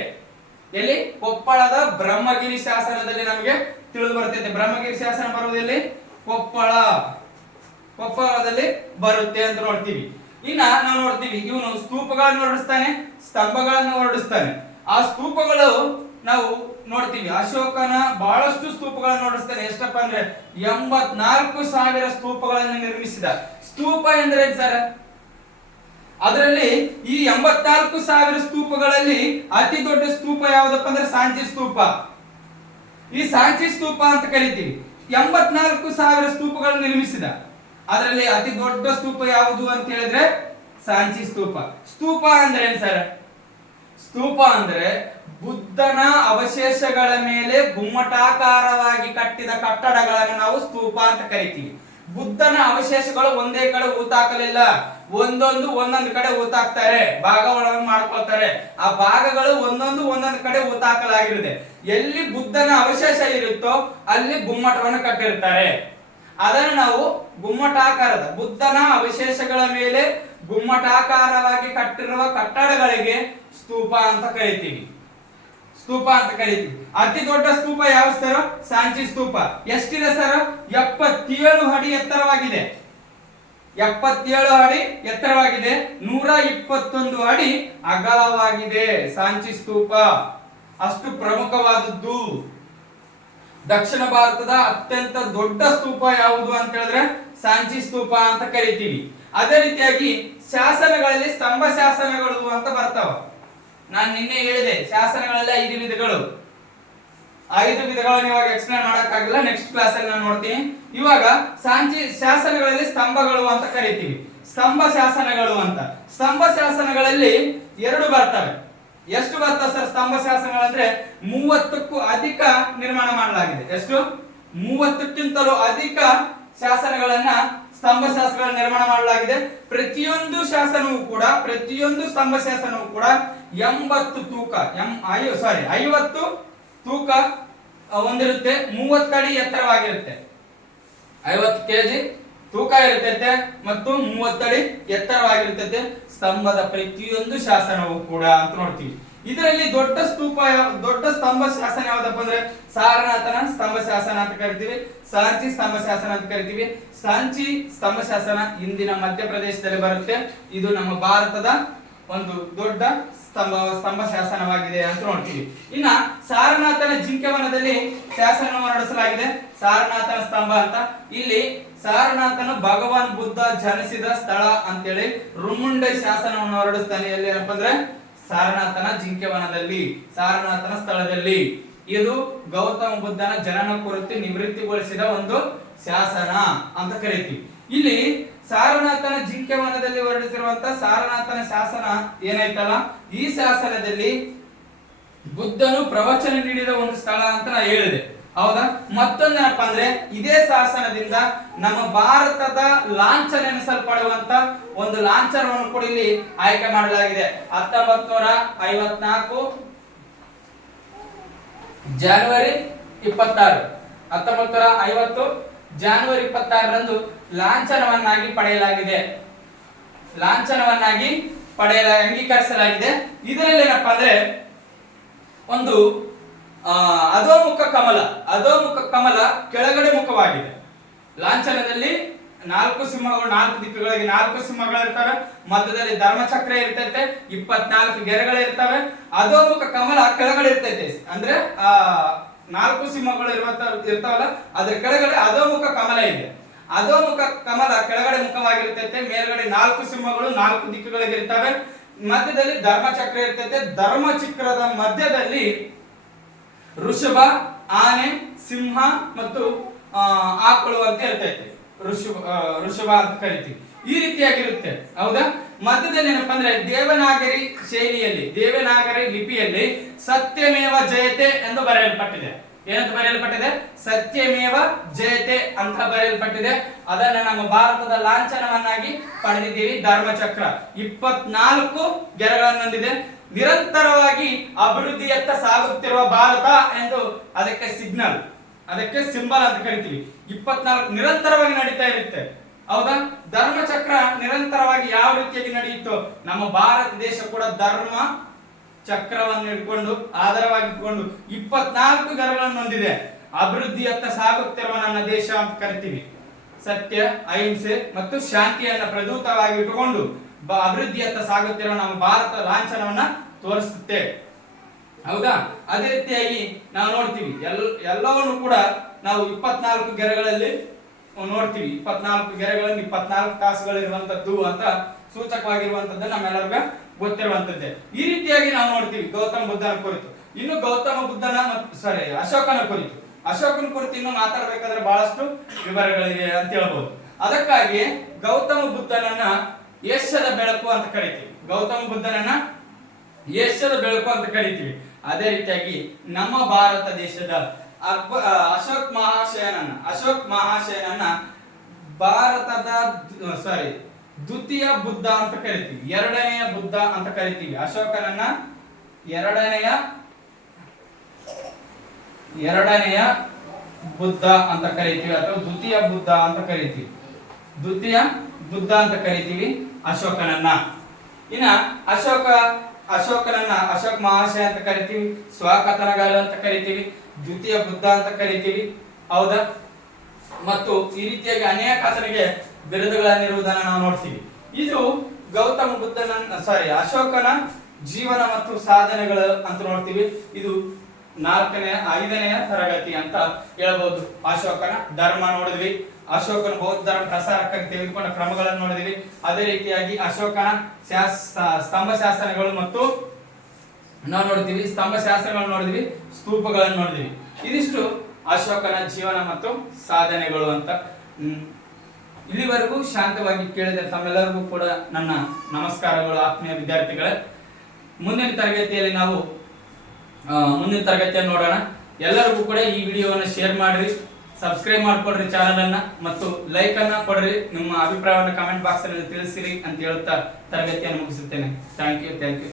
ಎಲ್ಲಿ? ಕೊಪ್ಪಳದ ಬ್ರಹ್ಮಗಿರಿ ಶಾಸನದಲ್ಲಿ ನಮಗೆ ತಿಳಿದು ಬರ್ತೈತೆ. ಬ್ರಹ್ಮಗಿರಿ ಶಾಸನ ಬರುವುದೆಲ್ಲಿ? ಕೊಪ್ಪಳದಲ್ಲಿ ಬರುತ್ತೆ ಅಂತ ನೋಡ್ತೀವಿ. ಇನ್ನ ನಾವು ನೋಡ್ತೀವಿ ಇವನು ಸ್ತೂಪಗಳನ್ನು ಹೊರಡಿಸ್ತಾನೆ, ಸ್ತಂಭಗಳನ್ನು ಹೊರಡಿಸ್ತಾನೆ. ಆ ಸ್ತೂಪಗಳು ನಾವು ನೋಡ್ತೀವಿ. ಅಶೋಕನ ಬಹಳಷ್ಟು ಸ್ತೂಪಗಳನ್ನು ಹೊರಡಿಸ್ತಾನೆ. ಎಷ್ಟಪ್ಪ ಅಂದ್ರೆ 84,000 ಸ್ತೂಪಗಳನ್ನು ನಿರ್ಮಿಸಿದ. ಸ್ತೂಪ ಅಂದ್ರೆ ಸರ್, ಅದರಲ್ಲಿ ಈ 84,000 ಸ್ತೂಪಗಳಲ್ಲಿ ಅತಿ ದೊಡ್ಡ ಸ್ತೂಪ ಯಾವ್ದಪ್ಪ ಅಂದ್ರೆ ಸಾಂಚಿ ಸ್ತೂಪ. ಈ ಸಾಂಚಿ ಸ್ತೂಪ ಅಂತ ಕರಿತೀವಿ. 84,000 ಸ್ತೂಪಗಳನ್ನು ನಿರ್ಮಿಸಿದ. ಅದರಲ್ಲಿ ಅತಿ ದೊಡ್ಡ ಸ್ತೂಪ ಯಾವುದು ಅಂತ ಹೇಳಿದ್ರೆ ಸಾಂಚಿ ಸ್ತೂಪ. ಸ್ತೂಪ ಅಂದ್ರೆ ಏನ್ ಸರ್? ಸ್ತೂಪ ಅಂದ್ರೆ ಬುದ್ಧನ ಅವಶೇಷಗಳ ಮೇಲೆ ಗುಮ್ಮಟಾಕಾರವಾಗಿ ಕಟ್ಟಿದ ಕಟ್ಟಡಗಳನ್ನು ನಾವು ಸ್ತೂಪ ಅಂತ ಕರಿತೀವಿ. ಬುದ್ಧನ ಅವಶೇಷಗಳು ಒಂದೇ ಕಡೆ ಊತಾಕಲಿಲ್ಲ, ಒಂದೊಂದು ಕಡೆ ಊತಾಕ್ತಾರೆ, ಭಾಗಗಳನ್ನು ಮಾಡ್ಕೊಳ್ತಾರೆ. ಆ ಭಾಗಗಳು ಒಂದೊಂದು ಕಡೆ ಊತಾಕಲಾಗಿರುತ್ತೆ. ಎಲ್ಲಿ ಬುದ್ಧನ ಅವಶೇಷ ಇರುತ್ತೋ ಅಲ್ಲಿ ಗುಮ್ಮಟವನ್ನು ಕಟ್ಟಿರ್ತಾರೆ. ಅದನ್ನು ನಾವು ಗುಮ್ಮಟಾಕಾರದ ಬುದ್ಧನ ಅವಶೇಷಗಳ ಮೇಲೆ ಗುಮ್ಮಟಾಕಾರವಾಗಿ ಕಟ್ಟಿರುವ ಕಟ್ಟಡಗಳಿಗೆ ಸ್ತೂಪ ಅಂತ ಕರಿತೀವಿ. ಅತಿ ದೊಡ್ಡ ಸ್ತೂಪ ಯಾವ ಸರ್? ಸಾಂಚಿ ಸ್ತೂಪ. ಎಷ್ಟಿದೆ ಸರ್? 77 ಅಡಿ ಎತ್ತರವಾಗಿದೆ. 77 ಅಡಿ ಎತ್ತರವಾಗಿದೆ, 121 ಅಡಿ ಅಗಲವಾಗಿದೆ. ಸಾಂಚಿ ಸ್ತೂಪ ಅಷ್ಟು ಪ್ರಮುಖವಾದದ್ದು. ದಕ್ಷಿಣ ಭಾರತದ ಅತ್ಯಂತ ದೊಡ್ಡ ಸ್ತೂಪ ಯಾವುದು ಅಂತ ಹೇಳಿದ್ರೆ ಸಾಂಚಿ ಸ್ತೂಪ ಅಂತ ಕರಿತೀವಿ. ಅದೇ ರೀತಿಯಾಗಿ ಶಾಸನಗಳಲ್ಲಿ ಸ್ತಂಭ ಶಾಸನಗಳು ಅಂತ ಬರ್ತಾವ. ನಾನು ನಿನ್ನೆ ಹೇಳಿದೆ ಶಾಸನಗಳಲ್ಲಿ 5 ವಿಧಗಳು. 5 ವಿಧಗಳನ್ನು ಇವಾಗ ಎಕ್ಸ್ಪ್ಲೇನ್ ಮಾಡಕ್ಕಾಗಿಲ್ಲ, ನೆಕ್ಸ್ಟ್ ಕ್ಲಾಸ್ ಅಲ್ಲಿ ನಾನು ನೋಡ್ತೀನಿ. ಇವಾಗ ಸಾಂಚಿ ಶಾಸನಗಳಲ್ಲಿ ಸ್ತಂಭಗಳು ಅಂತ ಕರಿತೀವಿ. ಸ್ತಂಭ ಶಾಸನಗಳು ಅಂತ. ಸ್ತಂಭ ಶಾಸನಗಳಲ್ಲಿ 2 ಬರ್ತವೆ. ಎಷ್ಟು ಬರ್ತವೆ ಸರ್ ಸ್ತಂಭ ಶಾಸನಗಳಂದ್ರೆ? 30ಕ್ಕೂ ಅಧಿಕ ನಿರ್ಮಾಣ ಮಾಡಲಾಗಿದೆ. ಎಷ್ಟು? 30ಕ್ಕಿಂತಲೂ ಅಧಿಕ ಶಾಸನಗಳನ್ನ ಸ್ತಂಭ ಶಾಸನಗಳನ್ನು ನಿರ್ಮಾಣ ಮಾಡಲಾಗಿದೆ. ಪ್ರತಿಯೊಂದು ಸ್ತಂಭ ಶಾಸನವೂ ಕೂಡ 50 ತೂಕ 50 ತೂಕ ಹೊಂದಿರುತ್ತೆ. 30 ಅಡಿ ಎತ್ತರವಾಗಿರುತ್ತೆ. 50 ಕೆಜಿ ತೂಕ ಇರುತ್ತೈತೆ ಮತ್ತು 30 ಅಡಿ ಎತ್ತರವಾಗಿರುತ್ತೈತೆ ಸ್ತಂಭದ ಪ್ರತಿಯೊಂದು ಶಾಸನವೂ ಕೂಡ ಅಂತ ನೋಡ್ತೀವಿ. ಇದರಲ್ಲಿ ದೊಡ್ಡ ಸ್ತಂಭ ಶಾಸನ ಯಾವ್ದಪ್ಪ ಅಂದ್ರೆ ಸಾರನಾಥನ ಸ್ತಂಭ ಶಾಸನ ಅಂತ ಕರಿತೀವಿ, ಸಾಂಚಿ ಸ್ತಂಭ ಶಾಸನ ಅಂತ ಕರಿತೀವಿ. ಸಾಂಚಿ ಸ್ತಂಭ ಶಾಸನ ಇಂದಿನ ಮಧ್ಯಪ್ರದೇಶದಲ್ಲಿ ಬರುತ್ತೆ. ಇದು ನಮ್ಮ ಭಾರತದ ಒಂದು ದೊಡ್ಡ ಸ್ತಂಭ ಶಾಸನವಾಗಿದೆ ಅಂತ ನೋಡ್ತೀವಿ. ಇನ್ನ ಸಾರನಾಥನ ಜಿಂಕೆವನದಲ್ಲಿ ಶಾಸನವನ್ನು ನಡೆಸಲಾಗಿದೆ, ಸಾರನಾಥನ ಸ್ತಂಭ ಅಂತ. ಇಲ್ಲಿ ಸಾರನಾಥನು ಭಗವಾನ್ ಬುದ್ಧ ಜನಿಸಿದ ಸ್ಥಳ ಅಂತೇಳಿ ರುಮುಂಡೈ ಶಾಸನವನ್ನು ಹೊರಡಿಸ್ತಾನೆ. ಎಲ್ಲಿ ಏನಪ್ಪ ಅಂದ್ರೆ ಸಾರನಾಥನ ಜಿಂಕೆವನದಲ್ಲಿ, ಸಾರನಾಥನ ಸ್ಥಳದಲ್ಲಿ. ಇದು ಗೌತಮ ಬುದ್ಧನ ಜನನ ಕುರಿತು ನಿವೃತ್ತಿಗೊಳಿಸಿದ ಒಂದು ಶಾಸನ ಅಂತ ಕರೀತೀವಿ. ಇಲ್ಲಿ ಸಾರನಾಥನ ಜಿಂಕೆವನದಲ್ಲಿ ಹೊರಡಿಸಿರುವಂತಹ ಸಾರನಾಥನ ಶಾಸನ ಏನಾಯ್ತಲ್ಲ, ಈ ಶಾಸನದಲ್ಲಿ ಬುದ್ಧನು ಪ್ರವಚನ ನೀಡಿದ ಒಂದು ಸ್ಥಳ ಅಂತ ನಾ ಹೇಳಿದೆ, ಹೌದಾ? ಮತ್ತೊಂದೇನಪ್ಪ ಅಂದ್ರೆ ಇದೇ ಶಾಸನದಿಂದ ನಮ್ಮ ಭಾರತದ ಲಾಂಛನ ಎನಿಸಲ್ಪಡುವಂತ ಒಂದು ಲಾಂಛನವನ್ನು ಕೂಡ ಇಲ್ಲಿ ಆಯ್ಕೆ ಮಾಡಲಾಗಿದೆ. 1954 ಜನವರಿ 26, 1950 ಜನವರಿ 26ರಂದು ಲಾಂಛನವನ್ನಾಗಿ ಪಡೆಯಲಾಗಿದೆ, ಲಾಂಛನವನ್ನಾಗಿ ಅಂಗೀಕರಿಸಲಾಗಿದೆ. ಇದರಲ್ಲಿ ಏನಪ್ಪಾ ಅಂದ್ರೆ ಒಂದು ಅಧೋಮುಖ ಕಮಲ ಕೆಳಗಡೆ ಮುಖವಾಗಿದೆ. ಲಾಂಛನದಲ್ಲಿ 4 ಸಿಂಹಗಳು, 4 ದಿಕ್ಕುಗಳಿಗೆ 4 ಸಿಂಹಗಳು ಇರ್ತವೆ, ಮಧ್ಯದಲ್ಲಿ ಧರ್ಮಚಕ್ರ ಇರ್ತೈತೆ, 24 ಗೆರೆಗಳು ಇರ್ತವೆ. ಅಧೋಮುಖ ಕಮಲ ಕೆಳಗಡೆ ಇರ್ತೈತೆ, ಅಂದ್ರೆ 4 ಸಿಂಹಗಳು ಇರ್ತಾವಲ್ಲ, ಅದ್ರ ಕೆಳಗಡೆ ಅಧೋಮುಖ ಕಮಲ ಇದೆ. ಅಧೋಮುಖ ಕಮಲ ಕೆಳಗಡೆ ಮುಖವಾಗಿರ್ತೈತೆ, ಮೇಲ್ಗಡೆ 4 ಸಿಂಹಗಳು 4 ದಿಕ್ಕುಗಳಿಗೆ ಇರ್ತವೆ, ಮಧ್ಯದಲ್ಲಿ ಧರ್ಮಚಕ್ರ ಇರ್ತೈತೆ. ಧರ್ಮಚಕ್ರದ ಮಧ್ಯದಲ್ಲಿ ಋಷಭ, ಆನೆ, ಸಿಂಹ ಮತ್ತು ಆಕಳು ಅಂತ ಇರ್ತೈತೆ. ಋಷಭ ಅಂತ ಕರಿತೀವಿ. ಈ ರೀತಿಯಾಗಿರುತ್ತೆ, ಹೌದಾ? ಮಧ್ಯದಲ್ಲಿ ಏನಪ್ಪಾ ಅಂದ್ರೆ ದೇವನಾಗರಿ ಶೈಲಿಯಲ್ಲಿ, ದೇವನಾಗರಿ ಲಿಪಿಯಲ್ಲಿ ಸತ್ಯಮೇವ ಜಯತೆ ಎಂದು ಬರೆಯಲ್ಪಟ್ಟಿದೆ. ಏನಂತ ಬರೆಯಲ್ಪಟ್ಟಿದೆ? ಸತ್ಯಮೇವ ಜಯತೆ ಅಂತ ಬರೆಯಲ್ಪಟ್ಟಿದೆ. ಅದನ್ನ ನಮ್ಮ ಭಾರತದ ಲಾಂಛನವನ್ನಾಗಿ ಪಡೆದಿದ್ದೀವಿ. ಧರ್ಮಚಕ್ರ 24 ಗೆರೆಗಳನ್ನು ಹೊಂದಿದೆ. ನಿರಂತರವಾಗಿ ಅಭಿವೃದ್ಧಿಯತ್ತ ಸಾಗುತ್ತಿರುವ ಭಾರತ ಎಂದು ಅದಕ್ಕೆ ಸಿಗ್ನಲ್, ಅದಕ್ಕೆ ಸಿಂಬಲ್ ಅಂತ ಕರಿತೀವಿ. 24 ನಿರಂತರವಾಗಿ ನಡೀತಾ ಇರುತ್ತೆ, ಹೌದಾ? ಧರ್ಮಚಕ್ರ ನಿರಂತರವಾಗಿ ಯಾವ ರೀತಿಯಾಗಿ ನಡೆಯುತ್ತೋ ನಮ್ಮ ಭಾರತ ದೇಶ ಕೂಡ ಧರ್ಮ ಚಕ್ರವನ್ನು ಇಟ್ಕೊಂಡು ಆಧಾರವಾಗಿ ಇಟ್ಕೊಂಡು 24 ಗೆರೆಗಳನ್ನು ಹೊಂದಿದೆ. ಅಭಿವೃದ್ಧಿಯತ್ತ ಸಾಗುತ್ತಿರುವ ನನ್ನ ದೇಶ ಅಂತ ಕರಿತೀವಿ. ಸತ್ಯ, ಅಹಿಂಸೆ ಮತ್ತು ಶಾಂತಿಯನ್ನ ಪ್ರದೂತವಾಗಿ ಇಟ್ಟುಕೊಂಡು ಅಭಿವೃದ್ಧಿಯತ್ತ ಸಾಗುತ್ತಿರುವ ನಮ್ಮ ಭಾರತ ಲಾಂಛನವನ್ನ ತೋರಿಸುತ್ತೆ, ಹೌದಾ? ಅದೇ ರೀತಿಯಾಗಿ ನಾವು ನೋಡ್ತೀವಿ, ಎಲ್ಲವನ್ನು ಕೂಡ ನಾವು 24 ಗೆರೆಗಳಲ್ಲಿ ನೋಡ್ತೀವಿ. 24 ಗೆರೆಗಳಲ್ಲಿ 24 ತಾಸುಗಳು ಇರುವಂತದ್ದು ಅಂತ ಸೂಚಕವಾಗಿರುವಂತದ್ದು ನಮ್ಮೆಲ್ಲರಿಗೂ ಗೊತ್ತಿರುವಂತದ್ದೇ. ಈ ರೀತಿಯಾಗಿ ನಾವು ನೋಡ್ತೀವಿ ಗೌತಮ ಬುದ್ಧನ ಕುರಿತು. ಇನ್ನು ಗೌತಮ ಬುದ್ಧನ ಅಶೋಕನ ಕುರಿತು ಇನ್ನು ಮಾತಾಡಬೇಕಾದ್ರೆ ಬಹಳಷ್ಟು ವಿವರಗಳಿವೆ ಅಂತ ಹೇಳ್ಬೋದು. ಅದಕ್ಕಾಗಿ ಗೌತಮ ಬುದ್ಧನನ್ನ ಏಷ್ಯಾದ ಬೆಳಕು ಅಂತ ಕರಿತೀವಿ. ಗೌತಮ ಬುದ್ಧನನ್ನ ಏಷ್ಯಾದ ಬೆಳಕು ಅಂತ ಕರಿತೀವಿ. ಅದೇ ರೀತಿಯಾಗಿ ನಮ್ಮ ಭಾರತ ದೇಶದ ಅಶೋಕ್ ಮಹಾಶಯನನ್ನ ಭಾರತದ ದ್ವಿತೀಯ ಬುದ್ಧ ಅಂತ ಕರಿತೀವಿ, ಎರಡನೆಯ ಬುದ್ಧ ಅಂತ ಕರಿತೀವಿ. ಅಶೋಕನನ್ನ ಎರಡನೆಯ ಬುದ್ಧ ಅಂತ ಕರಿತೀವಿ, ಅಥವಾ ದ್ವಿತೀಯ ಬುದ್ಧ ಅಂತ ಕರಿತೀವಿ. ದ್ವಿತೀಯ ಬುದ್ಧ ಅಂತ ಕರಿತೀವಿ ಅಶೋಕನನ್ನ. ಇನ್ನ ಅಶೋಕನನ್ನ ಅಶೋಕ್ ಮಹಾಶಯ ಅಂತ ಕರಿತೀವಿ, ಸ್ವಕಥನಗಾರ ಅಂತ ಕರಿತೀವಿ, ದ್ವಿತೀಯ ಬುದ್ಧ ಅಂತ ಕರಿತೀವಿ, ಹೌದಾ? ಮತ್ತು ಈ ರೀತಿಯಾಗಿ ಅನೇಕ ಆತನಿಗೆ ಬಿರುದುಗಳನ್ನಿರುವುದನ್ನು ನಾವು ನೋಡ್ತೀವಿ. ಇದು ಗೌತಮ ಅಶೋಕನ ಜೀವನ ಮತ್ತು ಸಾಧನೆಗಳು ಅಂತ ನೋಡ್ತೀವಿ. ಇದು 5ನೇ ತರಗತಿ ಅಂತ ಹೇಳ್ಬೋದು. ಅಶೋಕನ ಧರ್ಮ ನೋಡಿದ್ವಿ, ಅಶೋಕನ ಬೌದ್ಧ ಧರ್ಮ ಪ್ರಸಾರಕ್ಕಾಗಿ ತೆಗೆದುಕೊಂಡ ಕ್ರಮಗಳನ್ನು ನೋಡಿದ್ವಿ. ಅದೇ ರೀತಿಯಾಗಿ ಅಶೋಕನ ಸ್ತಂಭ ಶಾಸನಗಳು ಮತ್ತು ನಾವು ನೋಡ್ತೀವಿ, ಸ್ತಂಭ ಶಾಸನಗಳು ನೋಡಿದ್ವಿ, ಸ್ತೂಪಗಳನ್ನು ನೋಡಿದ್ವಿ. ಇದಿಷ್ಟು ಅಶೋಕನ ಜೀವನ ಮತ್ತು ಸಾಧನೆಗಳು ಅಂತ. ಇಲ್ಲಿವರೆಗೂ ಶಾಂತವಾಗಿ ಕೇಳಿದ ತಮ್ಮೆಲ್ಲರಿಗೂ ಕೂಡ ನನ್ನ ನಮಸ್ಕಾರಗಳು ಆತ್ಮೀಯ ವಿದ್ಯಾರ್ಥಿಗಳೇ. ಮುಂದಿನ ತರಗತಿಯಲ್ಲಿ ನಾವು ಮುಂದಿನ ತರಗತಿಯನ್ನು ನೋಡೋಣ. ಎಲ್ಲರಿಗೂ ಕೂಡ ಈ ವಿಡಿಯೋವನ್ನು ಶೇರ್ ಮಾಡ್ರಿ, ಸಬ್ಸ್ಕ್ರೈಬ್ ಮಾಡ್ಕೊಡ್ರಿ ಚಾನಲ್ ಅನ್ನ, ಮತ್ತು ಲೈಕ್ ಅನ್ನ ಕೊಡ್ರಿ. ನಿಮ್ಮ ಅಭಿಪ್ರಾಯವನ್ನು ಕಮೆಂಟ್ ಬಾಕ್ಸ್ ಅಲ್ಲಿ ತಿಳಿಸಿರಿ ಅಂತ ಹೇಳುತ್ತಾ ತರಗತಿಯನ್ನು ಮುಗಿಸುತ್ತೇನೆ. Thank you.